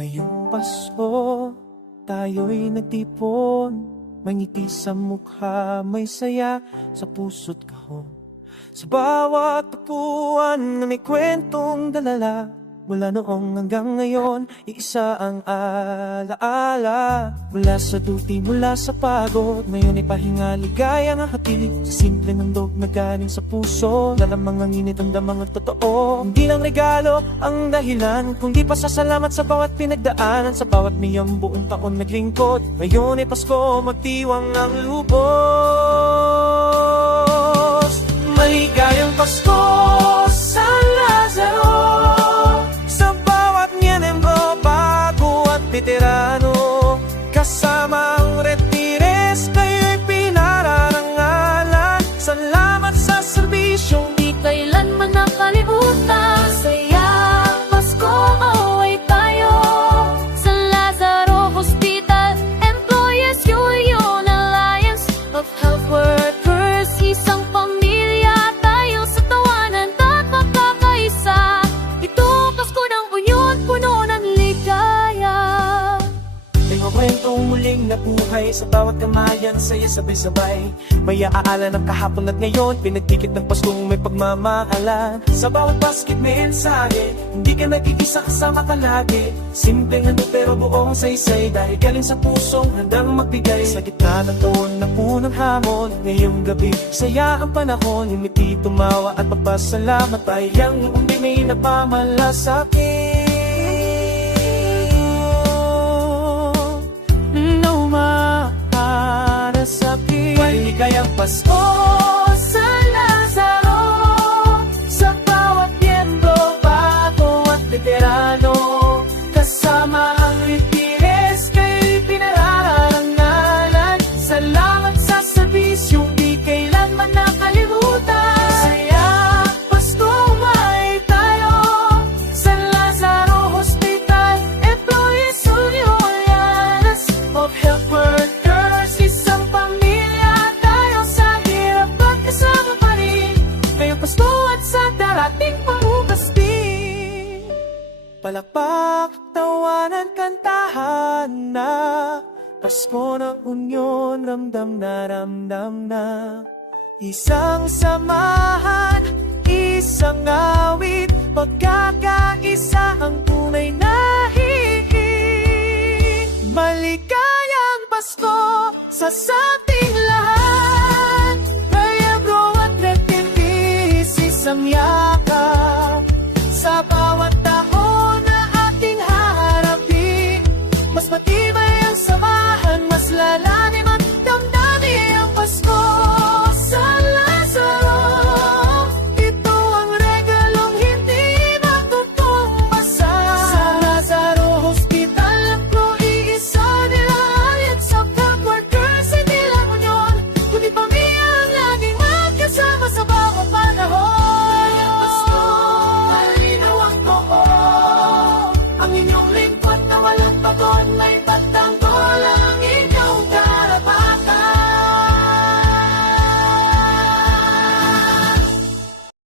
Ngayong Pasko, tayo'y nagtipon. May ngiti sa mukha, may saya sa puso't kahon. Sa bawat tapuan na may kwentong dalala, mula noong hanggang ngayon, iisa ang alaala. Mula sa duty, mula sa pagod, ngayon ay pahinga, ligaya nga hatid. Sa simple ng dog na galing sa puso, lalamang ang init ang damang at totoo. Hindi lang regalo ang dahilan, kundi pasasalamat sa bawat pinagdaanan, sa bawat niyang buong taon naglingkod. Ngayon ay Pasko, magdiwang ang lubos. Maligayang Pasko sa Lazaro, veterano, kasama ang retires, kayo'y pinararangalan. Salamat sa serbisyong di kailanman nakalimutan. Saya Pasko, away tayo sa Lazaro Hospital Employees Union Alliance of Health Workers. Isang pamilya tayo sa tawanan at magkakaisa. Ito Pasko ng union, puno ng ligaya. kwentong muling nabuhay sa bawat kamayan, saya sabay-sabay. May aala ng kahapon at ngayon, pinagdikit ng Paskong may pagmamahalan. Sa bawat basket may ensahe, hindi ka nag-iisa, kasama ka lagi. Simpleng ano pero buong saysay, dahil galing sa pusong handang magbigay. Sa gitna ng taon na punong hamon, ngayong gabi saya ang panahon. Ngumiti, tumawa at papasalamat, bayang noong di may nagmamalasakit. Maligayang Pasko sa Lazaro, sa bawat miyembro, bago at veterano, kasama ang retires, kayo'y pinararangalan. Salamat sa serbisyong di kailanman nakalimutan. Saya Pasko, may tayo sa Lazaro Hospital Employees Union Alliance of Health Workers. Isang Pasko at sa darating pangubasti, palakpak, tawanan, kantahan na. Pasko ng unyon, ramdam na. Isang samahan, isang awit, pagkakaisa ang tunay na hihig. Maligayang Pasko sa